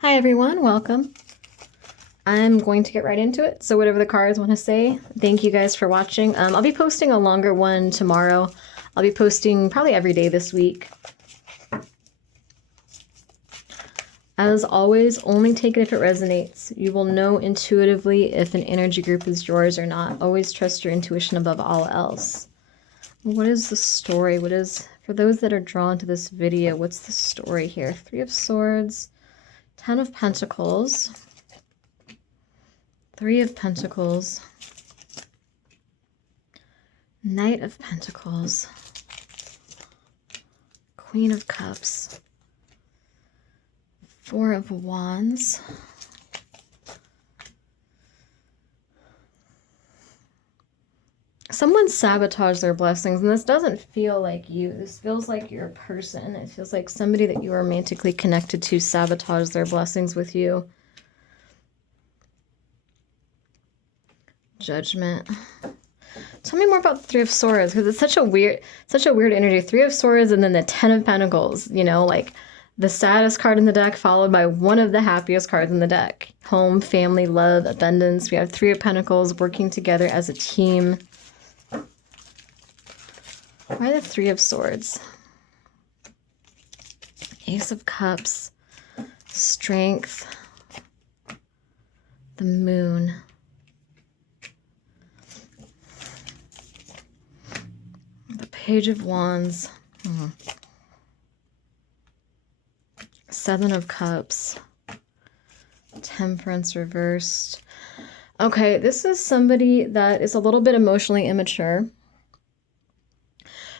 Hi everyone, welcome. I'm going to get right into it. So whatever the cards want to say, thank you guys for watching. I'll be posting a longer one tomorrow. I'll be posting probably every day this week. As always, only take it if it resonates. You will know intuitively if an energy group is yours or not. Always trust your intuition above all else. What is the story? For those that are drawn to this video, what's the story here? Three of Swords, Ten of Pentacles, Three of Pentacles, Knight of Pentacles, Queen of Cups, Four of Wands, someone sabotaged their blessings, and this doesn't feel like you. This feels like you're a person. It feels like somebody that you are romantically connected to sabotaged their blessings with you. Judgment. Tell me more about the Three of Swords, because it's such a weird energy. Three of Swords and then the Ten of Pentacles, you know, like the saddest card in the deck followed by one of the happiest cards in the deck. Home, family, love, abundance. We have Three of Pentacles working together as a team. Why the Three of Swords? Ace of Cups, Strength, the Moon. The Page of Wands. Seven of Cups. Temperance reversed. Okay, this is somebody that is a little bit emotionally immature.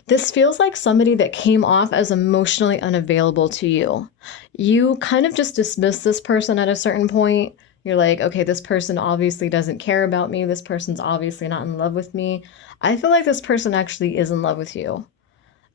This feels like somebody that came off as emotionally unavailable to you. You kind of just dismiss this person at a certain point. You're like, okay, this person obviously doesn't care about me. This person's obviously not in love with me. I feel like this person actually is in love with you.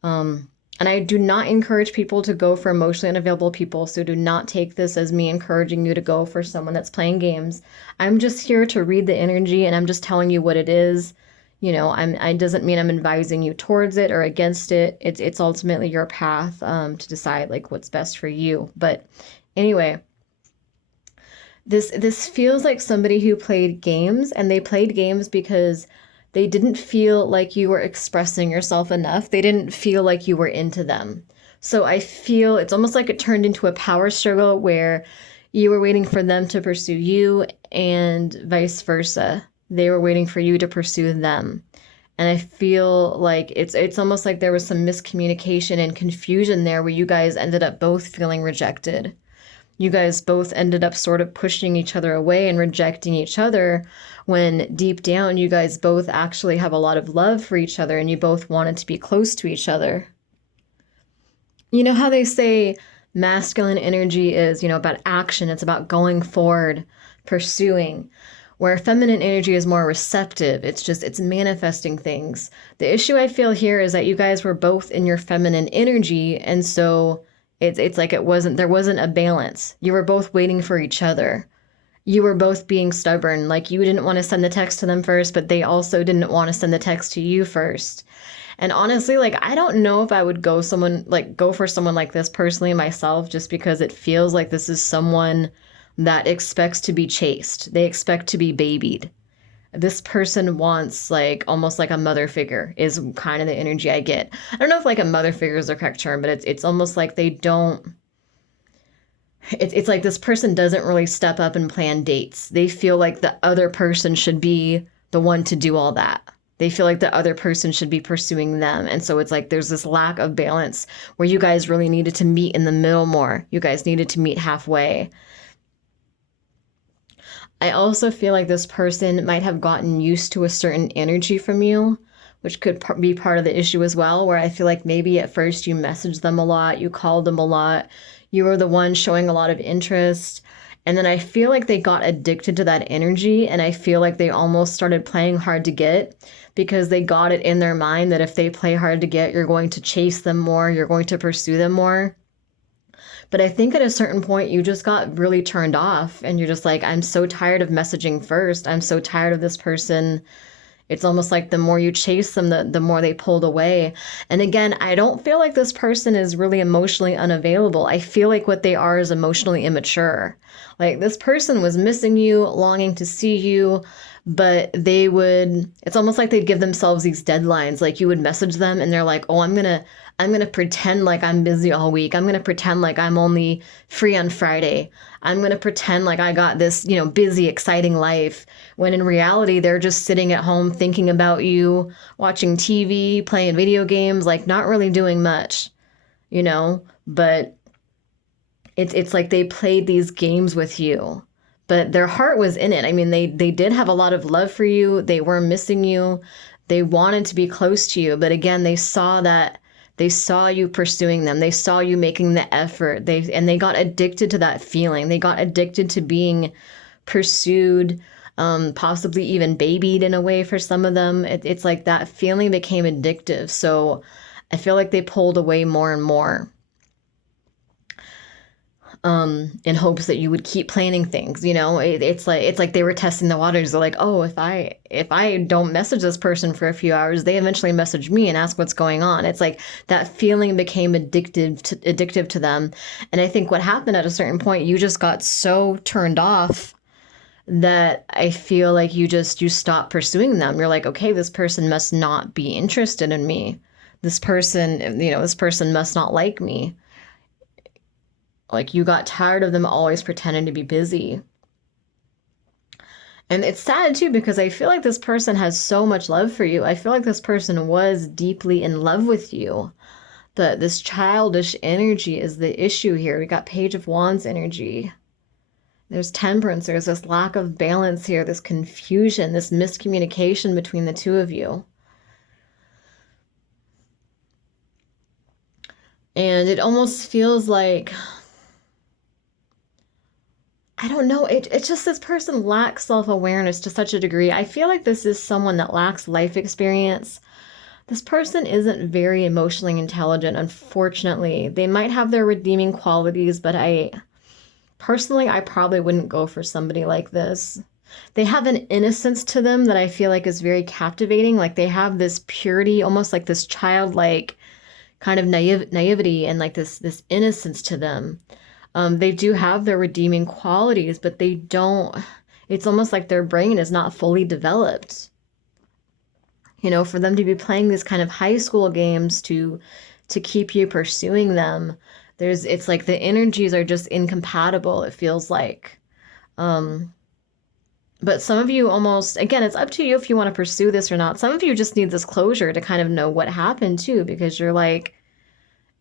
And I do not encourage people to go for emotionally unavailable people, so do not take this as me encouraging you to go for someone that's playing games. I'm just here to read the energy, and I'm just telling you what it is. You know, I doesn't mean I'm advising you towards it or against it. It's ultimately your path to decide like what's best for you. But anyway, this feels like somebody who played games, and they played games because they didn't feel like you were expressing yourself enough. They didn't feel like you were into them. So I feel it's almost like it turned into a power struggle where you were waiting for them to pursue you and vice versa. They were waiting for you to pursue them. And I feel like it's almost like there was some miscommunication and confusion there where you guys ended up both feeling rejected. You guys both ended up sort of pushing each other away and rejecting each other when deep down you guys both actually have a lot of love for each other and you both wanted to be close to each other. You know how they say masculine energy is, you know, about action, it's about going forward, pursuing, where feminine energy is more receptive. It's manifesting things. The issue I feel here is that you guys were both in your feminine energy, and so it's like there wasn't a balance. You were both waiting for each other. You were both being stubborn. Like you didn't want to send the text to them first, but they also didn't want to send the text to you first. And honestly, like I don't know if I would go for someone like this personally myself, just because it feels like this is someone that expects to be chased. They expect to be babied. This person wants like almost like a mother figure is kind of the energy I get. I don't know if like a mother figure is the correct term, but it's almost like they don't. It's like this person doesn't really step up and plan dates. They feel like the other person should be the one to do all that. They feel like the other person should be pursuing them. And so it's like there's this lack of balance where you guys really needed to meet in the middle more. You guys needed to meet halfway. I also feel like this person might have gotten used to a certain energy from you, which could be part of the issue as well, where I feel like maybe at first you messaged them a lot, you called them a lot, you were the one showing a lot of interest, and then I feel like they got addicted to that energy, and I feel like they almost started playing hard to get because they got it in their mind that if they play hard to get, you're going to chase them more, you're going to pursue them more. But I think at a certain point, you just got really turned off and you're just like, I'm so tired of messaging first. I'm so tired of this person It's almost like the more you chase them, the more they pulled away. And again, I don't feel like this person is really emotionally unavailable. I feel like what they are is emotionally immature. Like this person was missing you, longing to see you, but it's almost like they'd give themselves these deadlines. Like you would message them and they're like, oh, I'm gonna pretend like I'm busy all week. I'm gonna pretend like I'm only free on Friday. I'm gonna pretend like I got this, busy, exciting life. When in reality, they're just sitting at home thinking about you, watching TV, playing video games, like not really doing much, But it's like they played these games with you, but their heart was in it. I mean, they did have a lot of love for you. They were missing you. They wanted to be close to you, but again, they saw you pursuing them. They saw you making the effort. They got addicted to that feeling. They got addicted to being pursued, possibly even babied in a way for some of them. It's like that feeling became addictive. So I feel like they pulled away more and more, in hopes that you would keep planning things. It's like they were testing the waters. They're like, oh, if I don't message this person for a few hours, they eventually message me and ask what's going on. It's like that feeling became addictive to them. And I think what happened at a certain point, you just got so turned off that I feel like you stopped pursuing them. You're like, okay, this person must not be interested in me. This person must not like me. Like you got tired of them always pretending to be busy. And it's sad too, because I feel like this person has so much love for you. I feel like this person was deeply in love with you. But this childish energy is the issue here. We got Page of Wands energy. There's temperance. There's this lack of balance here, this confusion, this miscommunication between the two of you. And it almost feels like, I don't know, it's just this person lacks self-awareness to such a degree. I feel like this is someone that lacks life experience. This person isn't very emotionally intelligent, unfortunately. They might have their redeeming qualities, but I probably wouldn't go for somebody like this. They have an innocence to them that I feel like is very captivating. Like they have this purity, almost like this childlike kind of naivety and like this innocence to them. They do have their redeeming qualities, but they don't, it's almost like their brain is not fully developed. For them to be playing these kind of high school games to keep you pursuing them, it's like the energies are just incompatible, it feels like. But some of you almost, again, it's up to you if you want to pursue this or not. Some of you just need this closure to kind of know what happened too, because you're like,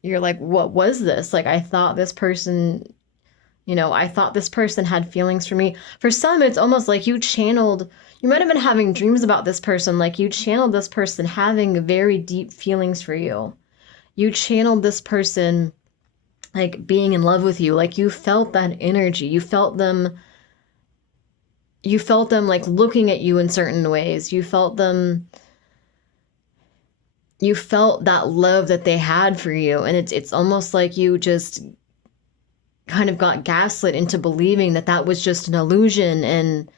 what was this? Like, I thought this person had feelings for me. For some, it's almost like you might have been having dreams about this person, like you channeled this person having very deep feelings for you. You channeled this person like being in love with you, like you felt that energy. You felt them like looking at you in certain ways. You felt that love that they had for you. And it's almost like you just kind of got gaslit into believing that was just an illusion. And,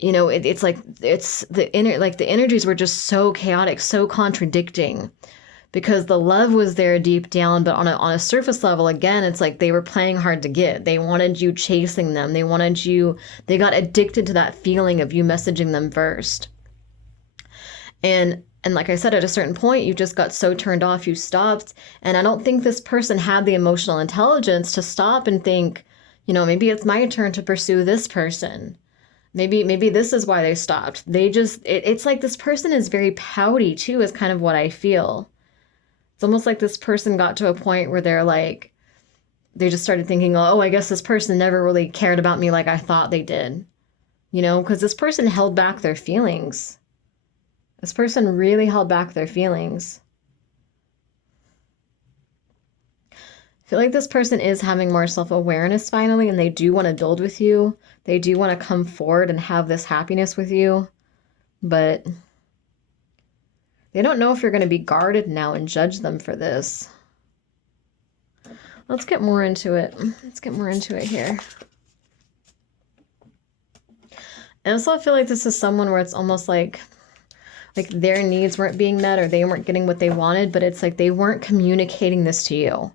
it's like, the energies were just so chaotic, so contradicting, because the love was there deep down, but on a surface level, again, it's like they were playing hard to get. They wanted you chasing them. They got addicted to that feeling of you messaging them first. And like I said, at a certain point, you just got so turned off, you stopped. And I don't think this person had the emotional intelligence to stop and think, maybe it's my turn to pursue this person. Maybe this is why they stopped. It's like this person is very pouty too, is kind of what I feel. It's almost like this person got to a point where they're like, they just started thinking, oh, I guess this person never really cared about me like I thought they did. Because this person held back their feelings. This person really held back their feelings. I feel like this person is having more self-awareness finally, and they do want to build with you. They do want to come forward and have this happiness with you. But they don't know if you're going to be guarded now and judge them for this. Let's get more into it. Here. And also I feel like this is someone where it's almost like like their needs weren't being met or they weren't getting what they wanted, but it's like they weren't communicating this to you.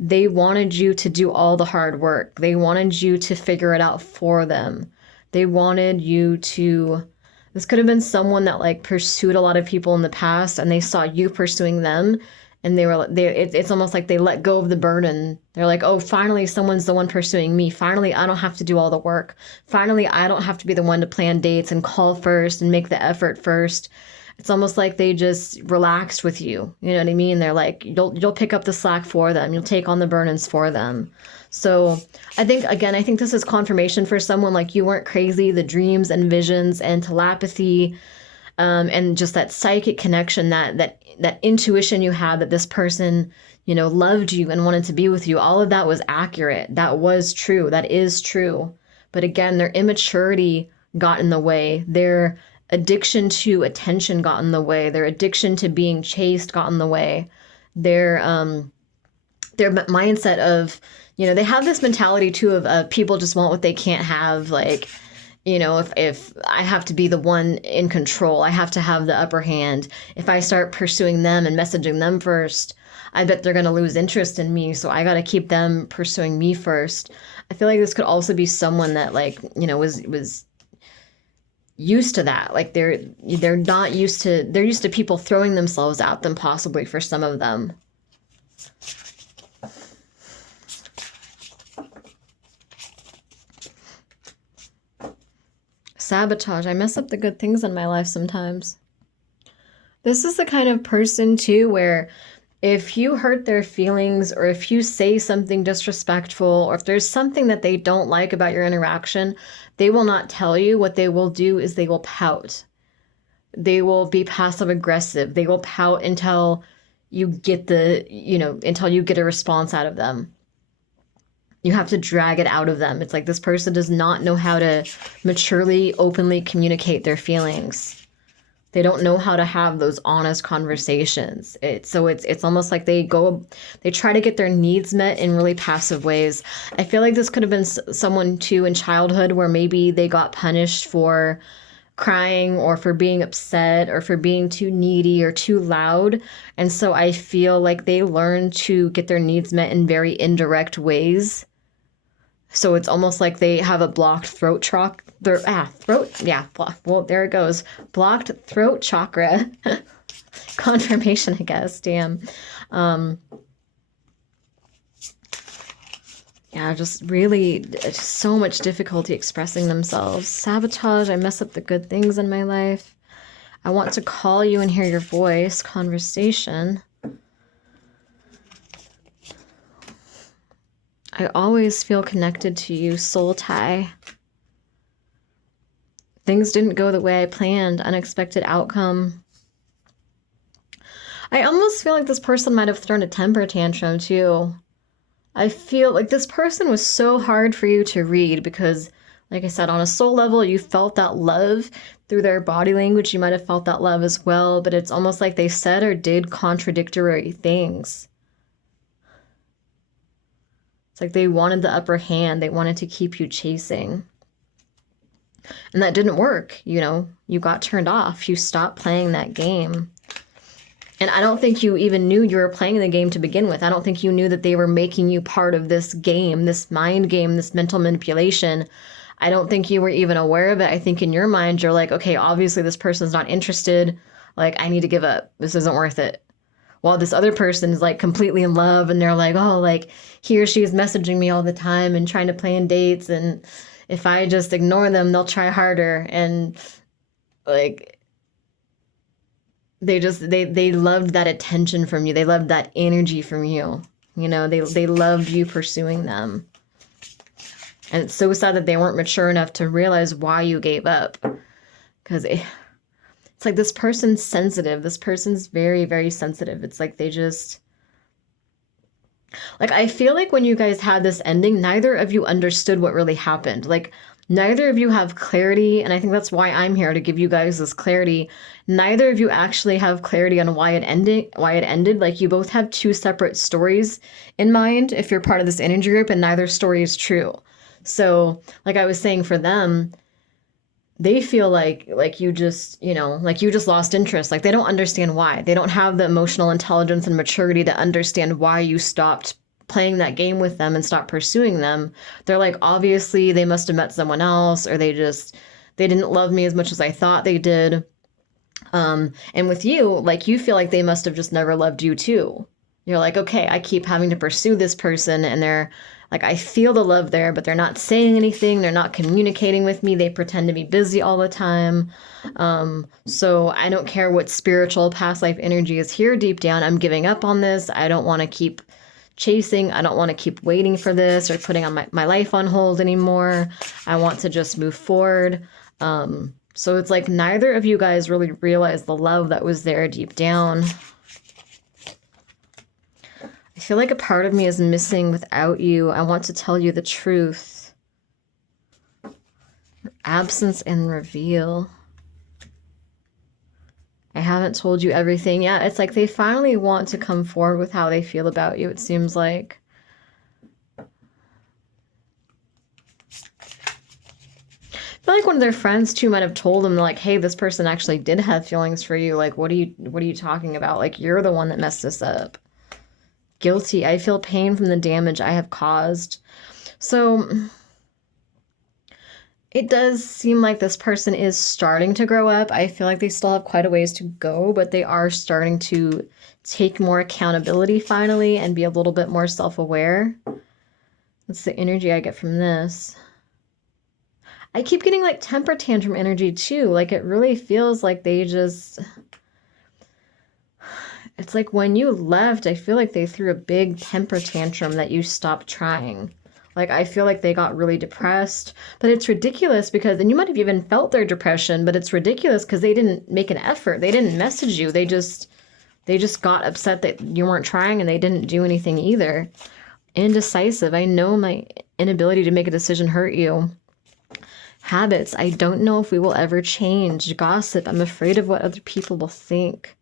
They wanted you to do all the hard work. They wanted you to figure it out for them. They wanted you to, this could have been someone that like pursued a lot of people in the past and they saw you pursuing them and it's almost like they let go of the burden. They're like, oh, finally someone's the one pursuing me. Finally, I don't have to do all the work. Finally, I don't have to be the one to plan dates and call first and make the effort first. It's almost like they just relaxed with you. You know what I mean? They're like, you'll pick up the slack for them. You'll take on the burdens for them. So I think this is confirmation for someone like you weren't crazy. The dreams and visions and telepathy, and just that psychic connection, that intuition you had that this person, loved you and wanted to be with you. All of that was accurate. That was true. That is true. But again, their immaturity got in the way. Their addiction to attention got in the way. Their addiction to being chased got in the way. Their mindset of, they have this mentality too of people just want what they can't have. Like, if I have to be the one in control, I have to have the upper hand. If I start pursuing them and messaging them first, I bet they're going to lose interest in me. So I got to keep them pursuing me first. I feel like this could also be someone that was used to that. Like they're used to people throwing themselves at them, possibly for some of them. Sabotage. I mess up the good things in my life sometimes. This is the kind of person too where if you hurt their feelings or if you say something disrespectful or if there's something that they don't like about your interaction, they will not tell you. What they will do is they will pout. They will be passive aggressive. They will pout until you get until you get a response out of them. You have to drag it out of them. It's like this person does not know how to maturely, openly communicate their feelings. They don't know how to have those honest conversations. It's almost like they try to get their needs met in really passive ways. I feel like this could have been someone too in childhood where maybe they got punished for crying or for being upset or for being too needy or too loud. And so I feel like they learned to get their needs met in very indirect ways. So it's almost like they have a blocked throat chakra. Well, there it goes. Blocked throat chakra. Confirmation, I guess. Damn. Just really so much difficulty expressing themselves. Sabotage. I mess up the good things in my life. I want to call you and hear your voice. Conversation. I always feel connected to you, soul tie. Things didn't go the way I planned, unexpected outcome. I almost feel like this person might have thrown a temper tantrum too. I feel like this person was so hard for you to read because, like I said, on a soul level, you felt that love through their body language. You might have felt that love as well, but it's almost like they said or did contradictory things. It's like they wanted the upper hand. They wanted to keep you chasing. And that didn't work. You got turned off. You stopped playing that game. And I don't think you even knew you were playing the game to begin with. I don't think you knew that they were making you part of this game, this mind game, this mental manipulation. I don't think you were even aware of it. I think in your mind, you're like, okay, obviously this person's not interested. Like, I need to give up. This isn't worth it. While this other person is like completely in love and they're like, oh, like he or she is messaging me all the time and trying to plan dates. And if I just ignore them, they'll try harder. And like, they loved that attention from you. They loved that energy from you. They loved you pursuing them. And it's so sad that they weren't mature enough to realize why you gave up. Because it's like this person's sensitive. This person's very, very sensitive. It's like they just... Like, I feel like when you guys had this ending, neither of you understood what really happened. Like, neither of you have clarity, and I think that's why I'm here, to give you guys this clarity. Neither of you actually have clarity on why it ended. Like, you both have two separate stories in mind if you're part of this energy group, and neither story is true. So, like I was saying, for them, they feel like you just, like you just lost interest. Like they don't understand why. They don't have the emotional intelligence and maturity to understand why you stopped playing that game with them and stopped pursuing them. They're like, obviously they must have met someone else, or they didn't love me as much as I thought they did. And with you, like you feel like they must have just never loved you too. You're like, okay, I keep having to pursue this person, and they're like, I feel the love there, but they're not saying anything. They're not communicating with me. They pretend to be busy all the time. So I don't care what spiritual past life energy is here deep down. I'm giving up on this. I don't want to keep chasing. I don't want to keep waiting for this or putting on my life on hold anymore. I want to just move forward. So it's like neither of you guys really realized the love that was there deep down. I feel like a part of me is missing without you. I want to tell you the truth. Absence and reveal. I haven't told you everything yet. It's like they finally want to come forward with how they feel about you, it seems like. I feel like one of their friends too might have told them like, hey, this person actually did have feelings for you. Like, what are you talking about? Like, you're the one that messed this up. Guilty. I feel pain from the damage I have caused. So it does seem like this person is starting to grow up. I feel like they still have quite a ways to go, but they are starting to take more accountability finally and be a little bit more self-aware. That's the energy I get from this. I keep getting like temper tantrum energy too. Like it really feels like they just, it's like when you left, I feel like they threw a big temper tantrum that you stopped trying. Like I feel like they got really depressed, but it's ridiculous because, and you might have even felt their depression, but it's ridiculous because they didn't make an effort. They didn't message you. They just got upset that you weren't trying, and they didn't do anything either. Indecisive. I know my inability to make a decision hurt you. Habits. I don't know if we will ever change. Gossip. I'm afraid of what other people will think.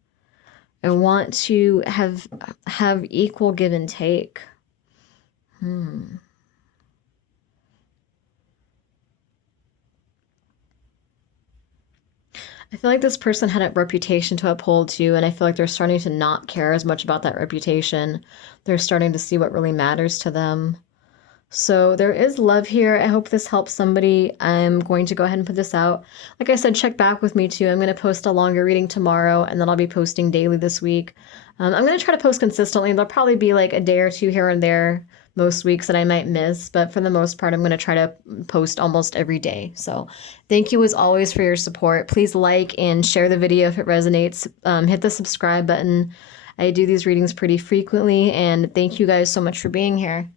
I want to have equal give and take. I feel like this person had a reputation to uphold too, and I feel like they're starting to not care as much about that reputation. They're starting to see what really matters to them. So there is love here. I hope this helps somebody. I'm going to go ahead and put this out. Like I said, check back with me too. I'm going to post a longer reading tomorrow, and then I'll be posting daily this week. I'm going to try to post consistently. There'll probably be like a day or two here and there most weeks that I might miss, but for the most part, I'm going to try to post almost every day. So thank you as always for your support. Please like and share the video if it resonates. Hit the subscribe button. I do these readings pretty frequently, and thank you guys so much for being here.